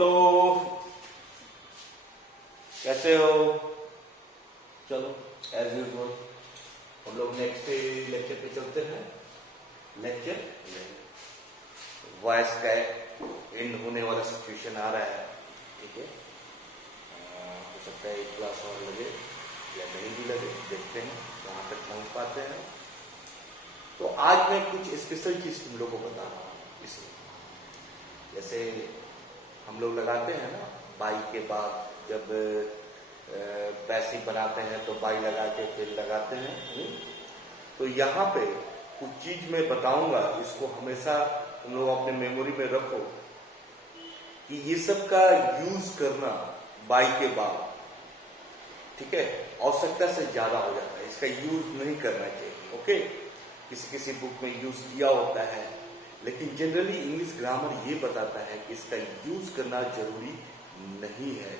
Hello, कैसे हो? चलो एज यूजुअल हम लोग नेक्स्ट लेक्चर पे चलते हैं। लेक्चर वॉइस का एंड होने वाला सिचुएशन आ रहा है, ठीक है। हो सकता है एक क्लास और लगे या नहीं भी लगे, देखते हैं कहाँ तक पहुँच पाते हैं। तो आज मैं कुछ स्पेशल चीज तुम लोगों को बता रहा हूँ। इसमें जैसे हम लोग लगाते हैं ना बाई के बाद, जब पैसे बनाते हैं तो बाई लगा के फिर लगाते हैं। तो यहाँ पे कुछ चीज मैं बताऊंगा, इसको हमेशा तुम लोग अपने मेमोरी में रखो कि ये सब का यूज करना बाई के बाद, ठीक है, आवश्यकता से ज्यादा हो जाता है। इसका यूज नहीं करना चाहिए, ओके। किसी किसी बुक में यूज किया होता है, लेकिन जनरली इंग्लिश ग्रामर ये बताता है कि इसका यूज करना जरूरी नहीं है,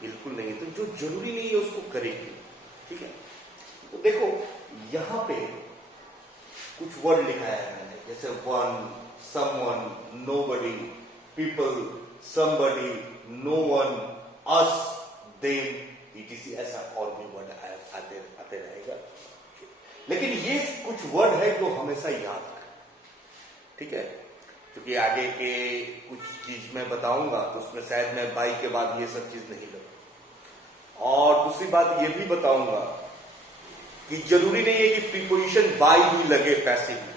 बिल्कुल नहीं है। तो जो जरूरी नहीं है उसको करेंगे, ठीक है। तो देखो यहां पे कुछ वर्ड लिखा है मैंने, जैसे one, someone, nobody, people, somebody, no one, us, them, etc, ऐसा और भी वर्ड आते रहेगा। लेकिन ये कुछ वर्ड है जो हमेशा याद रखें, ठीक है। क्योंकि आगे के कुछ चीज मैं बताऊंगा तो उसमें शायद मैं बाई के बाद ये सब चीज नहीं लगूं। और दूसरी बात ये भी बताऊंगा कि जरूरी नहीं है कि प्रीपोजिशन बाई ही लगे पैसिव में,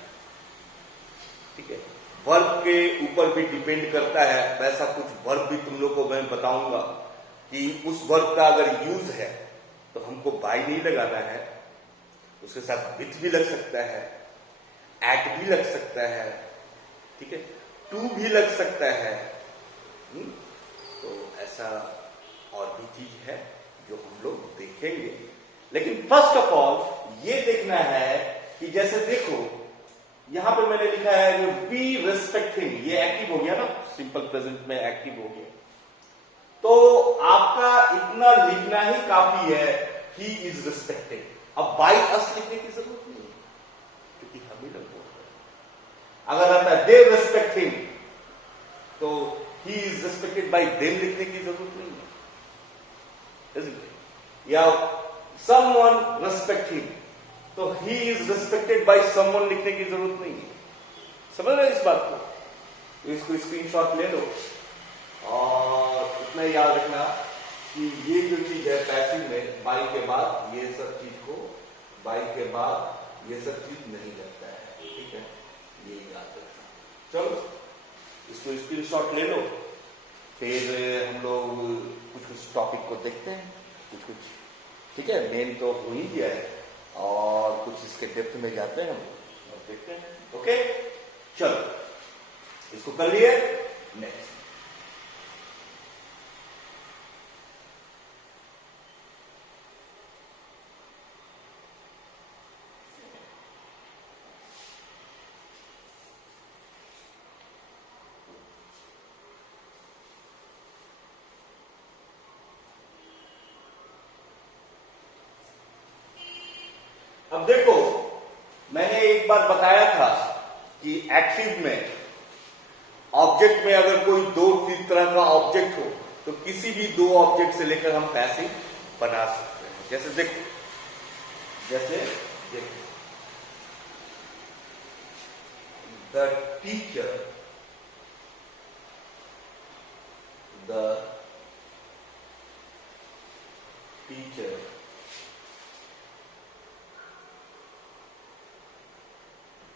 ठीक है। वर्ब के ऊपर भी डिपेंड करता है। वैसा कुछ वर्ब भी तुम लोग को मैं बताऊंगा कि उस वर्ब का अगर यूज है तो हमको बाई नहीं लगाना है, उसके साथ विथ भी लग सकता है, एट भी लग सकता है, ठीक है, टू भी लग सकता है। तो ऐसा और भी चीज है जो हम लोग देखेंगे। लेकिन फर्स्ट ऑफ ऑल ये देखना है कि जैसे देखो यहां पे मैंने लिखा है वी रिस्पेक्ट हिम, ये एक्टिव हो गया ना, सिंपल प्रेजेंट में एक्टिव हो गया। तो आपका इतना लिखना ही काफी है, ही इज रिस्पेक्टेड। अब बाई अस लिखने की जरूरत नहीं है क्योंकि हम ही लोग बोल रहे हैं। अगर आता है दे रिस्पेक्ट हिम तो he is respected by them लिखने की जरूरत नहीं है, या समवन रिस्पेक्ट हिम तो he is respected by someone लिखने की जरूरत नहीं है। समझ रहे इस बात को? तो इसको स्क्रीनशॉट ले लो और इतना याद रखना कि ये जो चीज है पैसिव में बाई के बाद ये सब चीज को, बाई के बाद ये सब चीज नहीं लगता है, ठीक है, ये याद रखना। चलो इसको स्क्रीनशॉट ले लो, फिर हम लोग कुछ कुछ टॉपिक को देखते हैं, कुछ ठीक है। मेन तो हो ही गया है और कुछ इसके डेप्थ में जाते हैं हम और देखते हैं, ओके। चलो इसको कर लिए। नेक्स्ट अब देखो मैंने एक बार बताया था कि एक्टिव में ऑब्जेक्ट में अगर कोई दो तरह का ऑब्जेक्ट हो तो किसी भी दो ऑब्जेक्ट से लेकर हम पैसिव बना सकते हैं। जैसे देखो the teacher,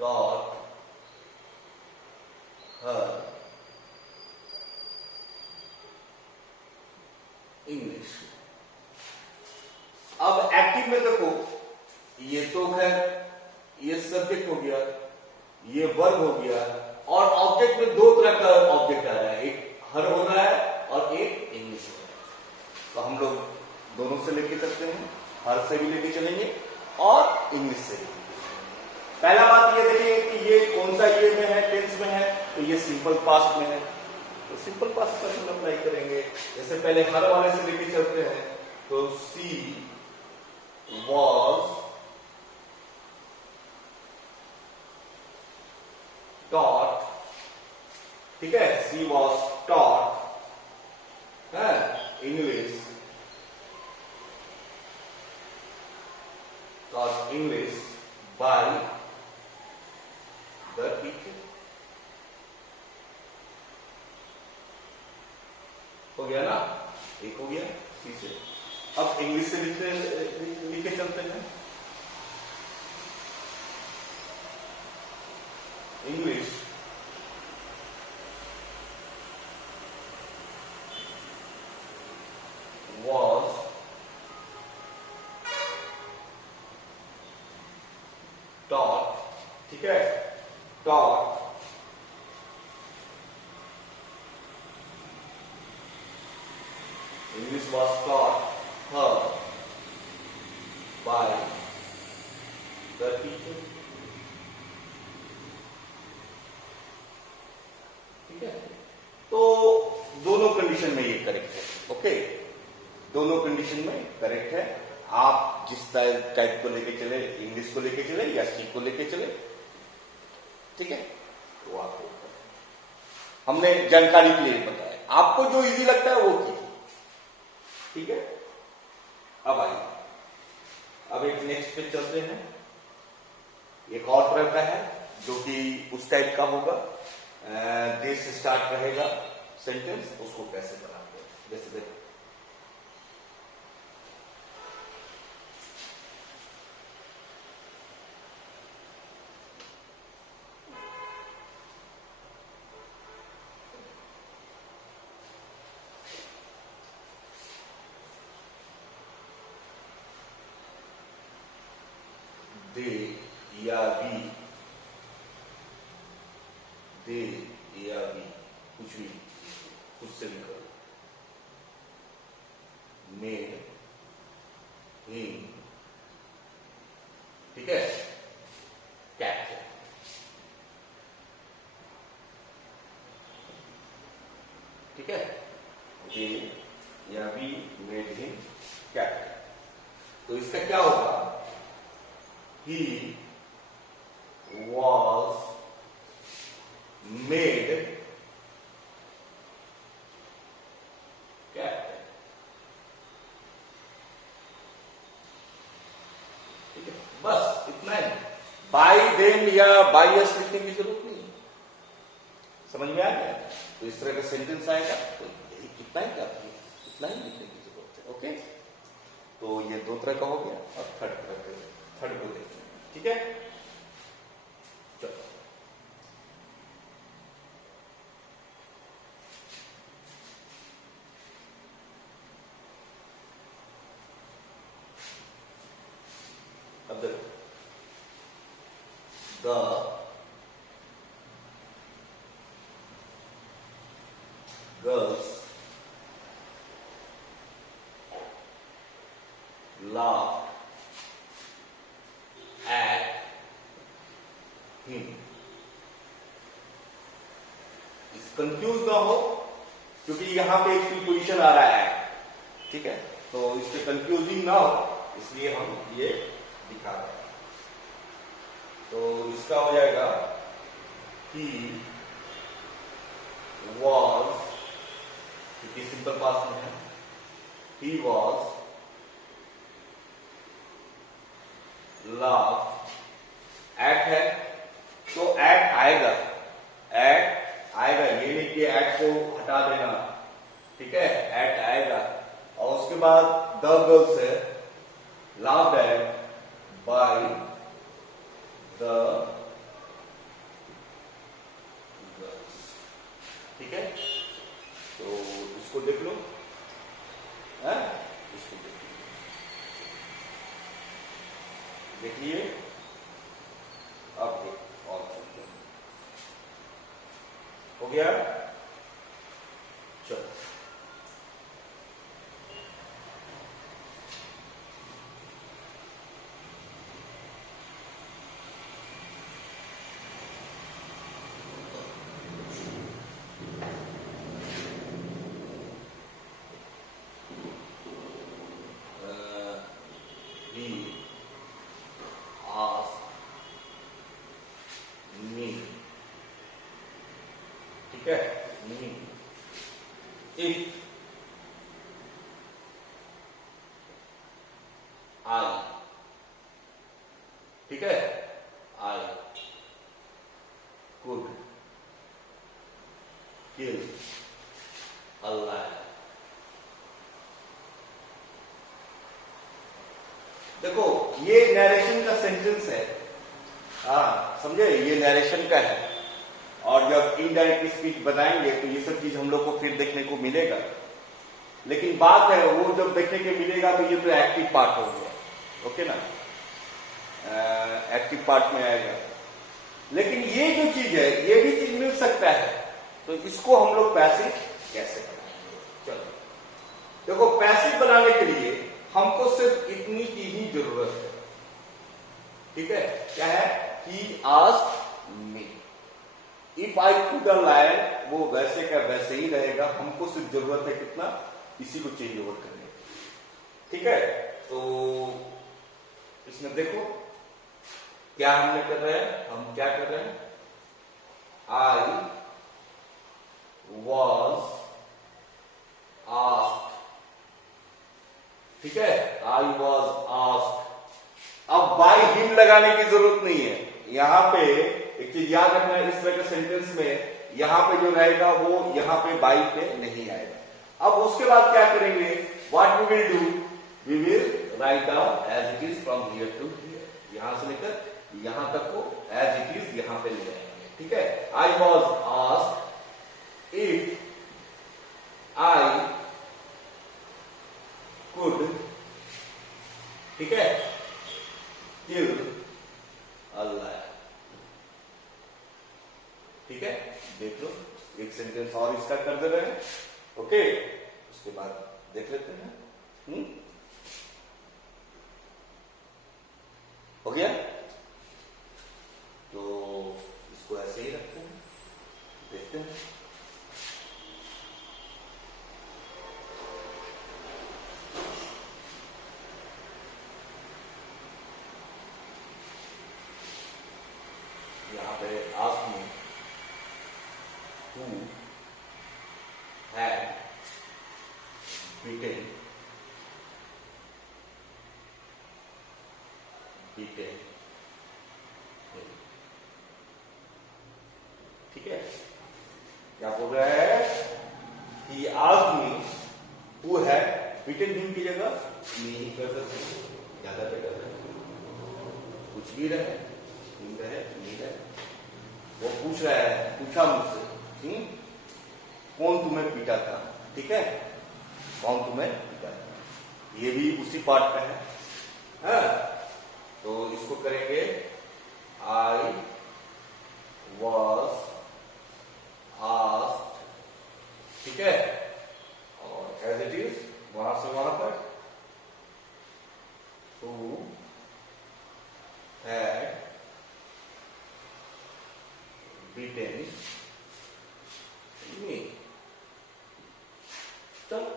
got her English. अब एक्टिव में देखो ये तो है, ये सब्जेक्ट हो गया, ये वर्ब हो गया, और ऑब्जेक्ट में दो तरह का ऑब्जेक्ट आ रहा है, एक हर हो रहा है और एक इंग्लिश हो रहा है। तो हम लोग दोनों से लेके चलते हैं, हर से भी लेके चलेंगे और इंग्लिश से भी। पहला बात ये देखिए कि ये कौन सा ये में है, टेंस में है, तो ये सिंपल पास्ट में है। तो सिंपल पास्ट पर हम अप्लाई करेंगे। जैसे पहले हर वाले से लेके चलते हैं तो सी वॉज टॉट, ठीक है, she was taught English, taught English by the teacher. हो गया ना, एक हो गया सी से। अब इंग्लिश से लिखे चलते हैं। इंग्लिश was taught, ठीक है, taught English was taught her by the teacher, ठीक है। तो दोनों कंडीशन में ये करेक्ट है, ओके, दोनों कंडीशन में करेक्ट है। आप जिस टाइप को लेके चले, इंग्लिश को लेके चले या सी को लेके चले, ठीक है, तो आपको हमने जानकारी के लिए बताया, आपको जो इजी लगता है वो कीजिए, ठीक है। अब आइए, अब एक नेक्स्ट पे चलते हैं। एक और तरह का है जो कि उस टाइप का होगा, देश से स्टार्ट रहेगा सेंटेंस, उसको कैसे बनाते हैं, जैसे देखो, दे या वी, दे या वी, कुछ भी, कुछ से भी करो, मेड हिम, ठीक है, कैप्टन, ठीक है, दे या वी मेड हिम कैप्टन। तो इसका क्या होगा, he was made captain, ठीक है, बस इतना ही। बाय देम या बाय अस लिखने की जरूरत नहीं, समझ में आ गया। तो इस तरह का सेंटेंस आएगा, तो इतना ही काफी, इतना ही लिखने की जरूरत है, ओके। तो ये दो तरह का हो गया, और थर्ड को देखते हैं, ठीक है, चलो। अब देखो, the girls laughed at him। इस कंफ्यूज ना हो, क्योंकि यहां पे एक प्रीपोजिशन आ रहा है, ठीक है, तो इसके कंफ्यूजिंग ना हो, इसलिए हम ये दिखा रहे हैं। तो इसका हो जाएगा he was, क्योंकि सिंपल पास्ट में है, he was laugh at है, तो at आएगा, at आएगा, ये नहीं कि at को हटा देना, ठीक है, at आएगा, और उसके बाद the girls है, laughed at by the girls, ठीक है। तो इसको देख लो, है, इसको देखिए, अब और चलते हैं, हो गया, चलो। He asked me, ठीक है, me if ठीक है, I could kill a lion. देखो ये नरेशन का सेंटेंस है, समझे, ये नरेशन का है। और जब इनडायरेक्ट स्पीच बनाएंगे तो ये सब चीज हम लोग को फिर देखने को मिलेगा। लेकिन बात है वो जब देखने के मिलेगा तो ये तो एक्टिव पार्ट हो गया, ओके ना, एक्टिव पार्ट में आएगा। लेकिन ये जो चीज है ये भी चीज मिल सकता है, तो इसको हम लोग पैसिव कैसे बनाएंगे? चलो देखो, पैसिव बनाने के लिए हमको सिर्फ इतनी की ही जरूरत है, ठीक है, क्या है, he asked me. If I could a lion, वो वैसे का वैसे ही रहेगा, हमको सिर्फ जरूरत है कितना, इसी को चेंज ओवर करने की, ठीक है। तो इसमें देखो क्या हमने कर रहे हैं, हम क्या कर रहे हैं, आई वॉज आस्क्ड, ठीक है, आई वॉज आस्क्ड। अब बाय हिम लगाने की जरूरत नहीं है, यहां पे एक चीज याद रखना है, इस तरह के सेंटेंस में यहां पे जो रहेगा वो यहां पे बाय पे नहीं आएगा। अब उसके बाद क्या करेंगे, what we will do, we will write down as it is from here to here, यहां से लेकर यहां तक को एज इट इज यहां पे ले आएंगे, ठीक है। I was asked if I could, ठीक है, किल अ लायन, ठीक है। देख लो एक सेंटेंस और इसका कर दे रहे हैं, ओके, उसके बाद देख लेते हैं। हो गया, तो इसको ऐसे ही रखते हैं, देखते हैं। यहां पे ask me who had beaten him, ठीक है। क्या बोल रहा है, he asked me who had beaten him की जगह me ही कर सकते, ज्यादा बेटर है, कुछ भी रहे, तुम रहे, नहीं रहे, वो पूछ रहा है, पूछा मुझसे, कौन तुम्हें पीटा था, ठीक है, कौन तुम्हें पीटा था, ये भी उसी पार्ट का है, तो इसको करेंगे, आई वॉज आस्क्ड, ठीक है, और एज इट इज वहां से वहां तक, हू हैड बीटेन मी। चलो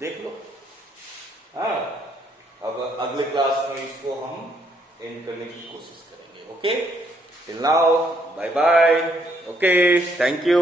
देख लो, अब अगले क्लास में इसको हम एंड करने की कोशिश करेंगे, okay. Till now bye bye, okay, thank you.